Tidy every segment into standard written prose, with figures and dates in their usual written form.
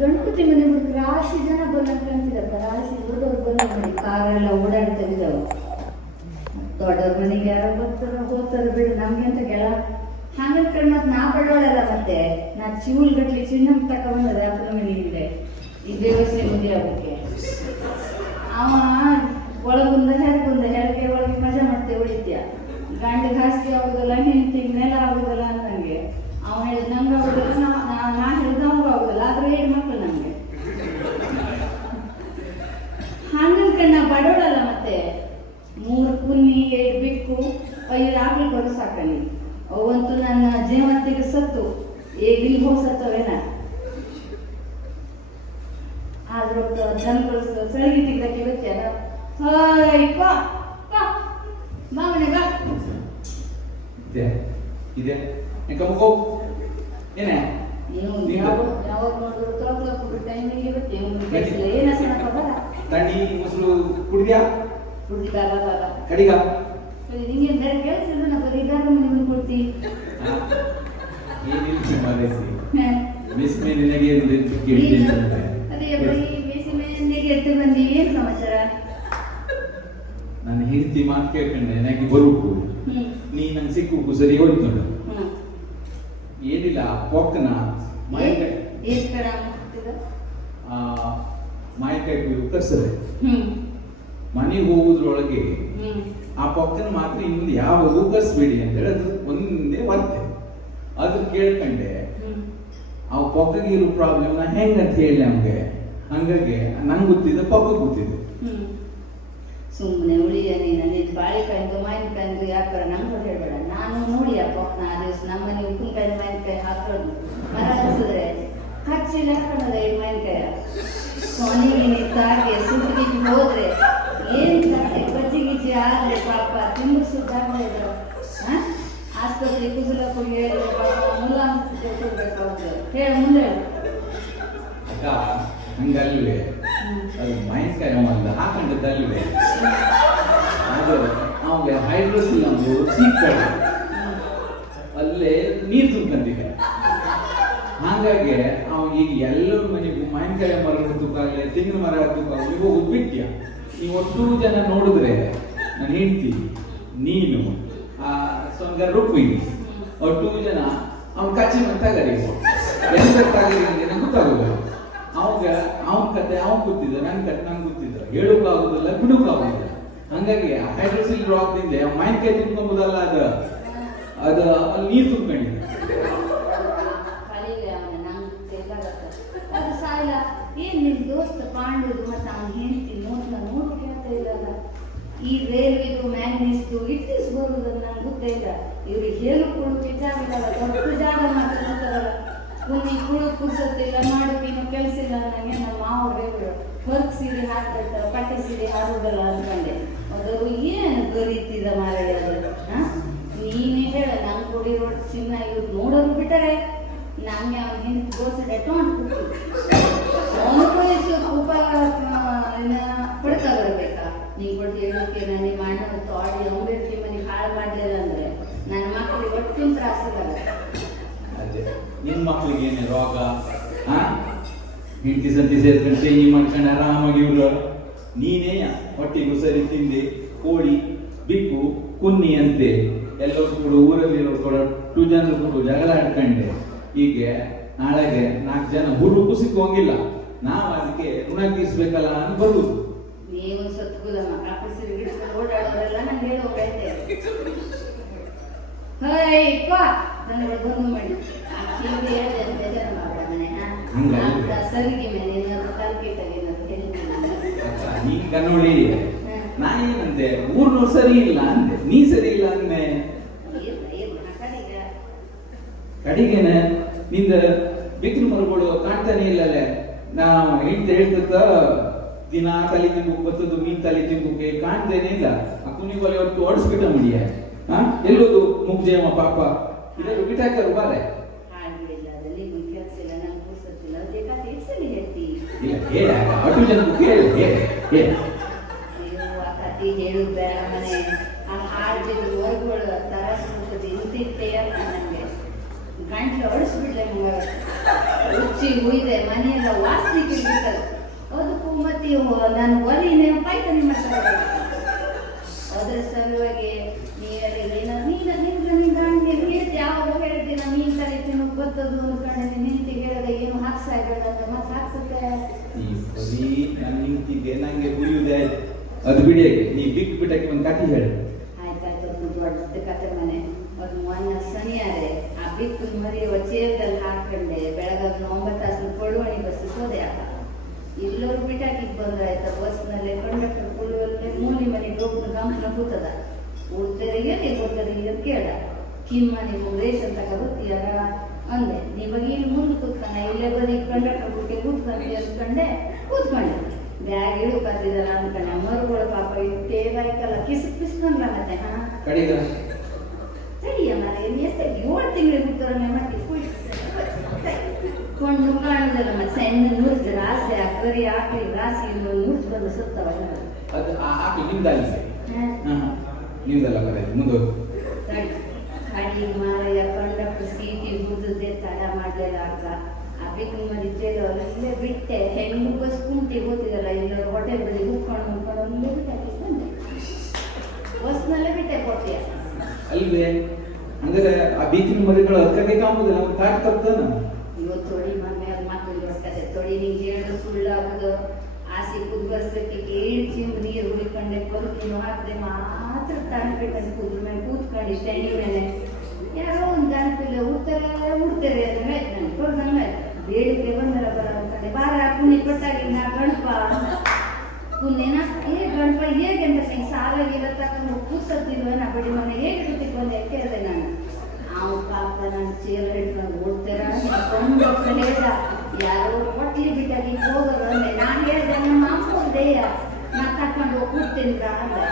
ಗಣಪತಿ ಮನೆ ಹುಡುಗ ರಾಶಿ ಜನ ಬಂದಂತಿದ್ದಾರೆ, ರಾಶಿ ದೊಡ್ಡವ್ರು ಬಂದ ಕಾರೆಲ್ಲ ಓಡಾಡ್ತಾ ಇದ್ದಾವೆ. ದೊಡ್ಡವ್ರ ಮನೆಗೆ ಯಾರೋ ಬರ್ತಾರ ಹೋಗ್ತಾರ ಬಿಡು, ನಮ್ಗೆ ಅಂತ ಗೆಳ ಹಂಗಂದ್ರೆ ಮತ್ತೆ ನಾ ಬಡವಳಲ್ಲ. ಮತ್ತೆ ನಾ ಚಿವುಲ್ ಗಟ್ಲಿ ಚಿನ್ನ ತಕೊಂಡ್ಬಂದ ಅಪ್ಪನ ಮನೆಯಿಂದ ಈ ದೇವಸ್ಥಾನ ಮುಂದೆ ಆಗೋಕ್ಕೆ. ಅವ ಒಳಗುಂದ ಹೆಳಗೆ ಒಳಗೆ ಮಜಾ ಮಾಡ್ತೇವೆ ಹೊಡಿತ್ಯ. ಗಂಡಿಗೆ ಹಾಸಿಗೆ ಆಗುದಲ್ಲ, ಹೆಂಡತಿಗೆ ನೆಲ ಆಗುದಲ್ಲ ಅನ್ನಂಗೆ. ಅವ ಹೇಳಿದ್ ನಂಗೆ ಆಗುದಿಲ್ಲ, ನಾ ಹೇಳಿದ ನಮಗೂ ಆಗುದಿಲ್ಲ. ಆದ್ರೆ ಹೇಳಿ ಮಕ್ಕಳು ನಮ್ಗೆ ಹಂಗನ್ಕಂಡು ನಾ ಬಡವಳಲ್ಲ. ಮತ್ತೆ 3 ಕುನ್ನಿ 8 ಬಿಕ್ಕು 5 ಆಕಳು ಕೊಡ ಸಾಕಲ್ಲಿ. ಅವಂತೂ ನನ್ನ ಜೀವಂತಿಗೆ ಸತ್ತು ಈಗ ಹೋಗಿ ಸತ್ತವೇನ. ಆದ್ರೂ ಜನಗಳು ಸಳಿಗೆ ತೆಗ್ದಕ್ಕೆ ಗೊತ್ತಲ್ಲ. ಬಾ ಮನೆ ಬಾ ಇದೆ ಕಮಕೋ ಏನೇ ನೀವು ಯಾವಾಗ ನೋಡಿದ್ರು ತೊಳಕು ಟೈಮಿಗೆ ಇರುತ್ತೆ. ಏನ ಸಣ್ಣಪ್ಪ ಬರ ತಂಡಿ ಮೊಸರು ಕುಡಿದ್ಯಾ? ಕುಡಿದ ಬಾಬಾ ಕಡಿಗ ನಿಂಗೆ ಬೇರೆ ಕೆಲಸ ಇಲ್ಲ. ನಾ ಬರೀ ಗಾರ ಮನೆ ಬಂದು ಕೊಡ್ತಿ. ಏನಿಲ್ಲ ಮಾರೇಸಿ ಮಿಸ್ ಮೇ ನಿನಗೆ ಅದೇ ಬರೀ ಬೇಸಿ ಮೇನೆಗೆ ಎದ್ದು ಬಂದಿ. ಏನು ಸಮಾಚಾರ? ನಾನು ಹೆಂಡತಿ ಮಾತು ಕೇಳ್ಕೊಂಡೆ ನನಗೆ ಬರುಕು ನೀ ನಂಗೆ ಸಿಕ್ಕು ಸರಿ ಹೋಯ್ತು ನೋಡು. ಏನಿಲ್ಲ ಪೊಕ್ಕನ ಮಾಯಕಾಯಿ ಕರ್ಸದೆ ಮನೆಗೆ ಹೋಗುದ್ರೊಳಗೆ ಆ ಪೊಕ್ಕನ ಮಾತ್ರ ಇನ್ನೊಂದು ಯಾವ ಕರ್ಸ್ಬೇಡಿ ಅಂತ ಹೇಳಿ ಅದು ಒಂದೇ ವರ್ತೆ. ಅದು ಕೇಳ್ಕೊಂಡೆ ಆ ಪೊಕ್ಕಗೆ ಇರೋ ಪ್ರಾಬ್ಲಮ್ ನಾ ಹೆಂಗಂತ ಹೇಳಿ ನಮ್ಗೆ. ಹಂಗಾಗಿ ನಂಗೆ ಗೊತ್ತಿದ್ದ ಪೊಕ್ಕ ಗೊತ್ತಿದೆ. ಸುಮ್ಮನೆ ಉಳಿಯ ನೀನು ಬಾಳೆಕಾಯ್ದು ಮಾವಿನಕಾಯ್ದು ಯಾಕರ ನಂಗೆ ಹೇಳ್ಬೇಡ. ನಾನು ನೋಡಿ ಆ ಪೊಕ್ಕನ ಆ ದಿವಸ ನಮ್ಮನೆ ಉಪ್ಪಿನಕಾಯಿ ಮಾವಿನಕಾಯಿ ಹಾಕೋದು ಮರ ಹಸಿದ್ರೆ ಹಚ್ಚಿಲ್ಲ ಹಾಕೋಣದ ಈ ಮಾವಿನಕಾಯ ಸೊನಿಗೆ ತಾಗೆ ಸುತ್ತಿಗೆ ಹೋದ್ರೆ ಏನ್ ಕತೆ ಬಜ್ಜಿ ಗಿಜ್ಜಿ ಆದ್ರೆ ಪಾಪ ತಿಂದು ಸುದ್ದಾಗ್ತಾ ಇದ್ರು. ಆಸ್ಪತ್ರೆ ಕುಸುಲ ಕೊಡಿ ಮುಲಾಮ್ ಕೊಡ್ಬೇಕಾಗ್ತದೆ. ಹೇಳಿ ಮುಂದೆ ಅಕ್ಕ ಹಂಗಲ್ವೇ ಅದು ಮಾವಿನಕಾಯಿ ಅಲ್ಲ ಹಾಕೊಂಡದ್ದಲ್ವೇ. ಅದು ಅವಾಗ ಹೈಡ್ರೋಸಿಲ್ ಒಂದು ಸಿಕ್ಕ ಅಲ್ಲೇ ನೀರು ತುಂಬ್ಕಂತಿದ್ದ. ಹಾಗಾಗಿ ಅವ ಈಗ ಎಲ್ಲರ ಮನೆಗೂ ಮಾವಿನಕಾಯಿ ಮರ ತುಕ್ಕಾಗಲಿ ತೆಂಗಿನ ಮರ ತುಕ್ಕಾಗಲಿ ಹೋಗುದು ಬಿಟ್ಟ್ಯ. ನೀವು ಒಟ್ಟು ಜನ ನೋಡಿದ್ರೆ ನಾನು ಹೇಳ್ತೀನಿ ನೀನು ಸೊಂಗ ರುಕ್ಮಿಣಿ ಒಟ್ಟು ಜನ ಅವ್ನ ಕಚ್ಚಿ ಮಂತಾಗರಿ ಎಂತಾಗಲಿ ನಂಗೆ ಗೊತ್ತಾಗೋದು. ಅವಾಗ ಅವನ ಕತೆ ಅವನ್ ಗೊತ್ತಿದ್ದ, ನನ್ನ ಕತೆ ನಂಗೆ ಗೊತ್ತಿದ್ದ. ಹೇಳೋಕ್ಕೂ ಆಗುದಿಲ್ಲ ಬಿಡೋಕ್ಕೂ ಆಗುದಿಲ್ಲ. ಹಂಗಾಗಿ ಹೈಡ್ರೋಸಿಲ್ ಡ್ರಾಪ್ದಿಂದ ಮಾವಿನಕಾಯಿ ತುಂಬ್ಕೊಂಬೋದಲ್ಲ ಅದು ಅಲ್ಲಿ ನೀರು ತುಂಬ್ಕೊಂಡಿದ್ದೆ. ಏನ್ ನಿನ್ ದೋಸ್ತ ಪಾಂಡುದು ಮತ್ತೆ ಅವ್ನು ಹೆಂಡತಿ ನೋಡು ಕೇಳ್ತಾ ಇಲ್ಲಲ್ಲ. ಈ ರೈಲ್ವೆದು ಮ್ಯಾಗ್ನೀಸ್ದು ಇಟ್ಟಿಸ್ ಬರುವುದನ್ನ ನಂಗೆ ಗೊತ್ತೇ ಇಲ್ಲ. ಇವ್ರಿಗೆ ಹೇಳು ಕುಳು ಜಾಗ ದೊಡ್ಡ ಜಾಗ ಮಾತಾಡ್ತಾರಲ್ಲ. ಕುನ್ನಿ ಕುಳು ಕುರ್ಸತ್ತಿಲ್ಲ ಮಾಡೋಕ್ಕೇನೋ ಕೆಲಸ ಇಲ್ಲ ನನಗೆ. ನಮ್ಮ ಮಾವ ಬೇರೆ ವರ್ಕ್ ಸೀರೆ ಹಾಕ್ತಿರ್ತಾರೆ, ಪಟ್ಟೆ ಸೀರೆ ಹಾರೋದಲ್ಲ ಅನ್ಕೊಂಡೆ. ಅದು ಏನು ಗರೀತಿದ ಮಾರಾಯ ಅದು. ನೀನೇ ಹೇಳ ನಂಗೆ ಕೊಡಿರೋ ಚಿನ್ನ ಇವ್ರು ನೋಡೋರು ಬಿಟ್ಟರೆ ನಮ್ಗೆ ಅವ್ನ ಹಿಂದೆ ದೋಸೆ ಟೊಂಡು ಅವನು ವಯಸ್ಸು ಉಪ ಪಡ್ಕ ಬರ್ಬೇಕಾ? ನೀನು ಕೊಟ್ಟು ಹೇಳೋಕೆ ನಿಮ್ಮ ಅಣ್ಣ ತೋಡಿ ಅಂಬೇಡ್ಕಿ ಮನೆಗೆ ಹಾಳು ಮಾಡಲಿಲ್ಲ ಅಂದ್ರೆ ನನ್ನ ಮಕ್ಕಳಿಗೆ ಒಟ್ಟಿನ ತ್ರಾಸಿಲ್ಲ. ನಿನ್ನ ಮಕ್ಕಳಿಗೆ ಏನೇ ರೋಗ ಹಿಂಡಿ ಸಂತಿ ಸೇರ್ಕೊಂಡು ಚೇಂಜ್ ಮಾಡ್ಕೊಂಡು ಆರಾಮಾಗಿ ಇವ್ರು ನೀನೇ ಹೊಟ್ಟಿಗೂ ಸರಿ ತಿಂದೆ ಕೋಳಿ ಬಿಕ್ಕು ಕುನ್ನಿ ಅಂತೆ ಎಲ್ಲರೂ ಕೂಡ ಊರಲ್ಲಿ ಕೂಡ 2 ಜನರು ಕೂಡ ಜಗಳ ಆಡ್ಕೊಂಡೆ. ಹೀಗೆ ನಾಳೆಗೆ 4 ಜನ ಹುಡುಕು ಸಿಕ್ಕುವಂಗಿಲ್ಲ. ನಾವು ಅದಕ್ಕೆ ಋಣ ತೀರಿಸ್ಬೇಕಲ್ಲ ಅಂತ ಬರುವುದು. ನೀವು ಸತ್ಗುಲಮ್ಮ ಕಾಪಿ ಸೀರೆ ಗಿಡಗಳು ಓಡಾಡೋರೆಲ್ಲ ನಂಗೆ ಹೇಳೋಕೈತೆ. ನನಗೆ ಬಂದು ಮಾಡಿ ಸರಿಗೆ ಮೇಲೆ ಈಗ ನೋಡಿ ನಾನೇನಂತೆ 300 ಸರಿ ಇಲ್ಲ ಅಂದೆ, ನೀ ಸರಿ ಇಲ್ಲ ಅಂದೆ. ಕಡಿಗೆನ ನಿಂದ ಬಿಕ್ರು ಮರಗಳು ಕಾಣ್ತಾನೆ ಇಲ್ಲಲ್ಲೇ. ನಾವು ಹೇಳ್ತ ದಿನ ತಲೆ ತಿಂಬುಕ್ ಬರ್ತದ್ದು ಮೀನ್ ತಲೆ ತಿಂಬುಕ್ಕೆ ಕಾಣ್ತೇನೆ ಇಲ್ಲ. ಆ ಕುಣಿಗೊಲೆ ಹೊತ್ತು ಓಡಿಸ್ಬಿಟ್ಟ ಮಡಿಯ ಎಲ್ಲೋದು ಮುಗ್ಜೇಮ ಪಾಪ ಇದನ್ನು ಬಿಟ್ಟಾಕರು ಬಾರೆ. ಅಷ್ಟು ಜನಕ್ಕೂ ಕೇಳಿ ಹೇಳುದು ಬೇಡ ಮನೆ ಆ ಹಾಡಿದ ವರ್ಗಗಳು ತರಾಸು ಇಂತಿಟ್ಟೆ ನನಗೆ ಗಂಟ್ಲು ಹೊಡಿಸ್ಬಿಡ್ಲೆ ಹೆಚ್ಚಿ ಉಯ್ದೆ ಮನೆಯೆಲ್ಲ ವಾಸನೆ ಕಿಡಿಬಿಟ್ಟದು ಅದಕ್ಕೂ ಮತ್ತೆ ನಾನು ಒಲಿನೇ ಪಾಯ್ತಾನೆ ಮಾಡ್ತಾರೆ ಅದ್ರ ಸಲುವಾಗಿ ಯಾವಾಗ ಹೇಳ್ತೀನ ನೀನ್ ಕರಿತೀನಿ ಗೊತ್ತದು ಅನ್ಕೊಂಡೆ ನಿಂತಿ ಹೇಳಿದ ಏನು ಹಾಕ್ಸಾಗಲ್ಲ ಅಂತ ಮತ್ತೆ ಹಾಕ್ಸುತ್ತೆ ನನ್ನ ನಿಂತಿಗೆ ನಂಗೆ ಗುರಿಯುವುದೇ ಅದು ಬಿಡಿಯಾಗೆ ನೀ ಬಿಟ್ಟು ಬಿಟ್ಟಕ್ಕೆ ಒಂದು ಕಥೆ ಹೇಳು. ಆಯ್ತಾಯ್ತು ಅದು ದೊಡ್ಡ ಕತೆ ಮನೆ ಅದು ಮೊನ್ನೆ ಸನಿಯಾರೆ ಆ ಬಿತ್ತು ಮರಿ ಚೇರ್ದಲ್ಲಿ ಹಾಕೊಂಡೆ ಬೆಳಗಾಗ 9 ತಾಸಿನ ಕೊಡುವಣಿ ಬಸ್ ಹೋದೆ ಆಗ ಇಲ್ಲೋರು ಬಿಟ್ಟಾಕಿಗೆ ಬಂದಾಯ್ತ ಬಸ್ನಲ್ಲೇ ಕಂಡಕ್ಟರ್ ಕುಳುವಲ್ಲೇ ಮೂಲಿ ಮನೆಗೆ ಹೋಗ್ತು ಗಮನ ಕೂತದ ಉಡ್ತರಿಗೆ ಅಂತ ಕೇಳ ಕಿಮ್ಮನೆ ರೇಷನ್ ತಗ ಗೊತ್ತೀಯಾರ ಅಂದೆ ನಿಮಗೆ ಇಲ್ಲಿ ಮುಂದೆ ಕೂತ್ಕೊಂಡ ಇಲ್ಲೇ ಬರೀ ಕಂಡಕ್ಟರ್ ಬಿಟ್ಟು ಕೂತ್ಕೊಂಡಿ ಅಂದ್ಕೊಂಡೆ ಕೂತ್ಕೊಂಡೆ ಬ್ಯಾಗ್ ಇಳು ಕತ್ತಿದಲ್ಲ ಅಂದ್ಕೊಂಡೆ ಮರುಗಳು ಪಾಪ ಇಟ್ಟೇ ಬಾಯ್ಕಲ್ಲ ಕಿಸ್ಕೊಂಡ್ಲ ಮತ್ತೆ ಹಾ ಸರಿಯ ಮನೆ 7 ತಿಂಗಳಿಗೆ ಕೂತಾರ ಮತ್ತೆ ಕೊಂಡು ಕಾಣುದಲ್ಲ ಮತ್ತೆ ಸಣ್ಣ ನುರ್ಜ್ ರಾಸೆ ಕರಿ ಹಾಕಿ ರಾಸಿ ನುರ್ಜ್ ಬಂದು ಸುತ್ತವ ಅದು ಹಾಕಿ ನಿಮ್ದಲ್ಲ ನಿಮ್ದಲ್ಲ ಬರೋದು ಮುಂದೆ ಅಡಿ ಮಾರಯ್ಯ ಕಂಡಕ್ಟರ್ ಸೀಟಿ ಹುಡುದೆ ತಡ ಮಾಡ್ಲಿಲ್ಲ ಅಕ್ಕ ಅಬಿಕ್ ಮರಿ ಚೇಲೋ ಇಲ್ಲೇ ಬಿಟ್ಟೆ ಹೆಣ್ಣು ಬಸ್ ಕುಂಟಿ ಗೊತ್ತಿದಲ್ಲ ಇಲ್ಲ ಹೋಟೆಲ್ ಬಳಿ ಹುಡ್ಕೊಂಡು ಅಲ್ಲೇ ಬಿಟ್ಟಾಕಿ ಬಂದೆ ಬಸ್ನಲ್ಲೇ ಬಿಟ್ಟೆ ಕೊಟ್ಟಿಯ ಅಲ್ವೇ ಅಂದ್ರೆ ಆ ಬೀಚಿನ ಮರಿಗಳು ಅದಕ್ಕಾಗಿ ಕಾಣುದಿಲ್ಲ ಅವ್ನು ಕಾಟ್ ತಪ್ಪಾನ ಇವತ್ತು ತೊಡಿ ಮಮ್ಮಿ ಅವ್ರ ಮಕ್ಕಳು ಬರ್ತದೆ ತೊಡಿ ನಿಂಗೆ ಹೇಳು ಸುಳ್ಳಾಗುದು ಆಸೆ ಕುದ್ಬರ್ಸಕ್ಕೆ ಚಿಂಬು ನೀರು ಹುಡಿಕೊಂಡೆ ಕೊಲ್ಕಿನು ಹಾಕದೆ ಮಾತ್ರ ತಣಪಿಟ್ಟು ಕುದ್ರ ಮೇಲೆ ಕೂತ್ಕೊಂಡು ಸ್ಟ್ಯಾಂಡಿ ಮೇಲೆ ಯಾರೋ ಒಂದು ತಣಪಿಲ್ಲ ಉಡ್ತಾರೆ ಅಂದ್ರೆ ಆಯ್ತು ನನ್ಗೆ ಕೊಡ್ದಂಗೆ ಆಯ್ತು ಬೇಡಿಕೆ ಬಂದರ ಬರ ಅಂತಾನೆ ಬಾರ ಕುಣಿ ಕೊಟ್ಟಾಗಿನ ಗಣಪ ಕುನ್ನೇನ ಗಣಪ ಹೇಗೆ ಅಂತ ನೀನು ಸಾಲ ಗೀಲ ತಗೊಂಡು ಕೂಸತ್ತಿಲ್ವೇನ ಬಡಿ ಮನೆ ಹೇಗೆ ಬಿಟ್ಟಿಗೆ ಬಂದೆ ಕೇಳಿದೆ ನಾನು ಅವು ಪಾಪ ನನ್ನ ಚೀಲ ಹಿಡ್ಕೊಂಡು ಓಡ್ತಾರ ಕೊಂಡೊಬ್ಬರು ಹೇಳ್ದ ಯಾರೋ ಹೊಟ್ಲಿ ಬಿಟ್ಟಾಗಿ ಹೋಗೋದು ಅಂದೆ ನಾನು ಹೇಳ್ದೆ ನಮ್ಮ ಅಮ್ಮದೇಯ ನಾ ತಕೊಂಡು ಕೂಡ್ತೇನ್ರ ಅಂದೆ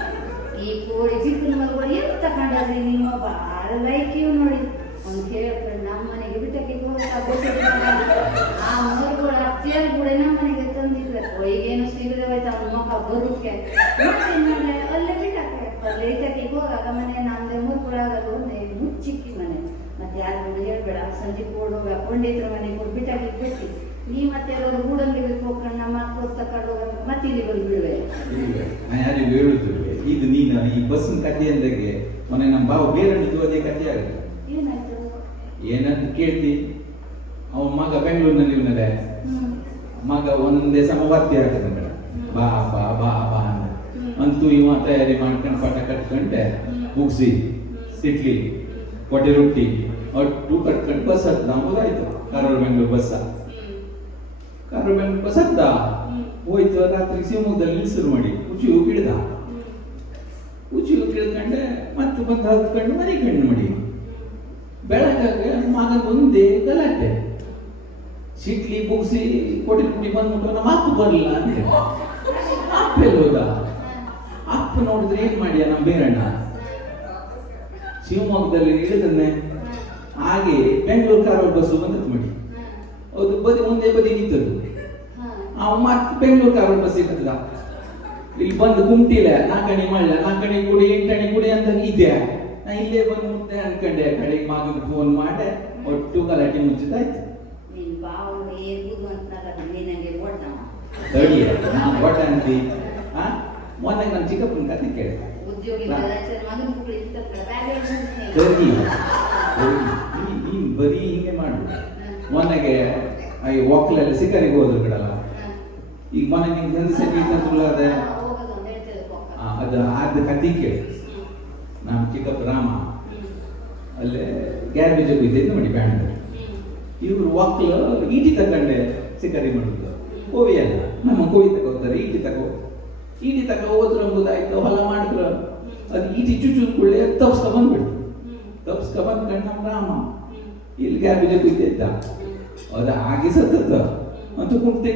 ಈ ಕೋಳಿ ಚಿಕ್ಕನ ಮಗಳು ಏನು ತಕೊಂಡ್ರಿ ನಿಮ್ಮ ಭಾಳ ಲೈಕ್ ಇವ್ ನೋಡಿ ಅವ್ನು ಕೇಳ್ಕೊಂಡು ನಮ್ಮ ಮನೆಗೆ ಬಿಟ್ಟಕ್ಕೆ ಆ ಮರುಗಳು ಆ ಚೇರ್ ಕೂಡ ನಮ್ಮ ಮನೆಗೆ ತಂದಿದ್ರೆ ಈಗೇನು ಸಿಗದೆ ಹೋಯ್ತು ಅವ್ನ ಮಕ್ಕ ಬರೋಕ್ಕೆ ನೋಡ್ತೀನಿ ಅಲ್ಲೇ ಬಿಟ್ಟಾಕೆ ಲೈಟಕ್ಕೆ ಹೋಗಾಗ ಮನೆ ನಮ್ದೆ ಮೂರ್ಕುಳಾಗಲ್ಲ ಒಂದೇ ಮುಚ್ಚಿಕ್ಕಿ ಮನೆ ಮತ್ತೆ ಯಾರು ಹೇಳ್ಬೇಡ ಸಂಜೆ ಕೊಡೋಗ ಪಂಡಿತರ ಮನೆಗೆ ಹೋಗಿ ಬಿಟ್ಟಾಕಿ ಬಿಟ್ಟು ನೀ ಮತ್ತೆ ಎಲ್ಲರೂ ಗೂಡಂಗಿಗೆ ಹೋಗ್ಕೊಂಡು ನಮ್ಮ ಮಕ್ಕಳು ತಕೊಂಡು ಮತ್ತೆ ಇಲ್ಲಿ ಬಂದು ಬಿಡುವೆ ಯಾರಿಗೆ ಹೇಳುತ್ತಿರುವೆ ಇದು ನೀನು ಈ ಬಸ್ಸಿನ ಕಥೆ ಅಂದಾಗೆ ಮೊನ್ನೆ ನಮ್ಮ ಬಾವು ಬೇರಣಿದ್ದು ಅದೇ ಕಥೆ ಆಗುತ್ತೆ ಏನಾಯ್ತು ಏನಂತ ಕೇಳ್ತಿ ಅವ ಮಗ ಬೆಂಗಳೂರಿನಲ್ಲಿ ಇವನಲ್ಲ ಮಗ ಒಂದೇ ಸಮ ವರ್ತಿ ಆಗ್ತದೆ ಬಾ ಬಾ ಬಾ ಬಾ ಅಂತ ಅಂತೂ ಇವ ತಯಾರಿ ಮಾಡ್ಕೊಂಡು ಪಟ ಕಟ್ಕೊಂಡೆ ಮುಗಿಸಿ ಸಿಟ್ಲಿ ಕೊಟ್ಟೆ ರೊಟ್ಟಿ ಒಟ್ಟು ಕಟ್ಕೊಂಡು ಬಸ್ ಹತ್ತದ ಅಂಬುದಾಯ್ತು ಕಾರವಾರ ಬೆಂಗಳೂರು ಬಸ್ಸ ಕಾರವಾರ ಬೆಂಗಳೂರು ಬಸ್ ಹತ್ತ ಹೋಯ್ತು ರಾತ್ರಿ ಶಿವಮೊಗ್ಗದಲ್ಲಿ ನಿಲ್ಸರು ಮಾಡಿ ಉಚಿಯು ಕಿಡ್ದ ಉಚಿಯು ಕಿಡ್ಕೊಂಡೆ ಮತ್ತೆ ಬಂದು ಹತ್ಕೊಂಡು ಮನೆ ಕಣ್ಣು ಮಾಡಿ ಬೆಳಗಾಗ ಮಗನ ಒಂದೇ ಗಲಾಟೆ ಸಿಟ್ಲಿ ಮುಗಿಸಿ ಕೊಟ್ಟೆ ರೊಟ್ಟಿ ಬಂದ್ಬಿಟ್ಟು ನಮ್ಮ ಅಪ್ಪ ಬರಲಿಲ್ಲ ಅಂತ ಅಪ್ಪ ಎಲ್ಲಿ ಹೋದ ಅಪ್ಪ ನೋಡಿದ್ರೆ ಏನ್ ಮಾಡಿಯ ನಮ್ಮ ಬೇರಣ್ಣ ಶಿವಮೊಗ್ಗದಲ್ಲಿ ಇಳಿದನ್ನೇ ಹಾಗೆ ಬೆಂಗಳೂರು ಕಾರವಾರ ಬಸ್ಸು ಬಂದದ್ದು ಮಾಡಿ ಹೌದು ಬದಿ ಮುಂದೆ ಬದಿ ನಿಂತದ್ದು ಅವ ಮತ್ತೆ ಬೆಂಗಳೂರು ಕಾರವಾರ ಬಸ್ ಇರ್ತದ ಇಲ್ಲಿ ಬಂದು ಕುಂಟಿಲ್ಲ ನಾಲ್ಕಣಿ ಮಾಡಲ ನಾಲ್ಕಣಿ ಕುಡಿ 8 ಅಣಿ ಕುಡಿ ಅಂತ ಇದ್ದೆ ನಾ ಇಲ್ಲೇ ಬಂದು ಮುಟ್ಟೆ ಅನ್ಕೊಂಡೆ ಕಡೆಗೆ ಮಗನ ಫೋನ್ ಮಾಡಿ ಒಟ್ಟು ಗಲಾಟೆ ಮುಚ್ಚಿದಾಯ್ತು ತಡಿಯ ನಾನು ಒಟ್ಟ ಅಂತಿ ಮೊನ್ನೆ ನನ್ನ ಚಿಕ್ಕಪ್ಪನ ಕಥೆ ಕೇಳಿ ನೀನ್ ಬರೀ ಹಿಂಗೆ ಮಾಡು ಮೊನ್ನೆಗೆ ಈ ಒಕ್ಕಲೆಲ್ಲ ಸಿಕ್ಕರಿಗೆ ಹೋದ್ರು ಬಿಡಲ್ಲ ಈಗ ಮೊನ್ನೆ ನಿಂಗೆ ಗಂಧ ಸರಿ ತಂದ್ರಲ್ಲ ಅದು ಕಥೆ ಕೇಳಿ ನಮ್ಮ ಚಿಕ್ಕಪ್ಪ ರಾಮ ಅಲ್ಲೇ ಗ್ಯಾರ್ಬೇಜ್ ಇದ್ದೆ ನೋಡಿ ಬ್ಯಾಂಡ್ ಇವ್ರು ಒಕ್ಕಲು ಈಟಿ ತಗೊಂಡೆ ಸಿಕ್ಕರಿ ಮಾಡುದು ಕೋವಿ ಅಲ್ಲ ನಮ್ಮ ಕೋವಿ ತಗೋತಾರೆ ಈಟಿ ತಗೋ ಹೋದ್ರು ಅಂಬುದಾಯ್ತು ಹೊಲ ಮಾಡಿದ್ರು ಅದು ಈಟಿ ಚುಚ್ಚು ಕೂಡಲೇ ತಪ್ಸ್ಕೊ ಬಂದ್ಕೊಂಡು ನಮ್ಮ ರಾಮ ಇಲ್ಲಿ ಗ್ಯಾರ್ಬೇಜ್ ಇದ್ದ ಅದು ಹಾಗೆ ಸತ್ತದ ಅಂತೂ ಕುಂಟೆ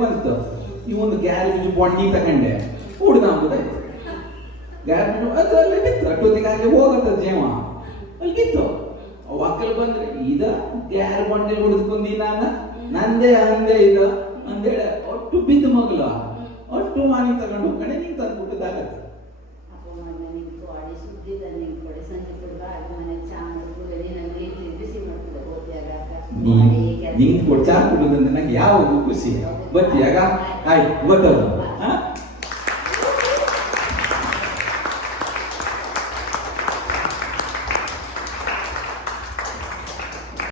ಬಂತು ಇವೊಂದು ಗ್ಯಾರೇಜ್ ಬಾಂಡಿ ತಗೊಂಡೆ ಕೂಡ್ದ ಅಂಬುದಾಯ್ತು ಗ್ಯಾರೇಜ್ ಅದರಲ್ಲೇ ಬಿತ್ತು ಅಷ್ಟೊತ್ತಿಗಾಗಲೇ ಹೋಗತ್ತ ಜೇವ ಅಲ್ಲಿ ಬಿತ್ತು ಒಕ್ಕಲ್ ಬಂದ್ರೆ ಇದ ಗ್ಯಾರ್ ಬಾಂಡಿಲ್ ಹೊಡೆದ್ಕೊಂಡಿ ನಂದೇ ಇದ ಅಂದೇಳಿ ಒಟ್ಟು ಬಿದ್ದು ಮಗಲ ಒಟ್ಟು ಮಾನಿ ತಗೊಂಡು ಹೋಗ್ಕಣೆ ನೀನ್ ತಂದ್ಬಿಟ್ಟದಾಗತ್ತೆ ನಿಂಗೆ ಕೊಡ್ಚಾ ಕೊಡೋದಂದ್ರೆ ನಂಗೆ ಯಾವಾಗೂ ಖುಷಿ ಬತ್ತೀಯಾಗ ಆಯ್ತು ಗೊತ್ತಲ್ಲ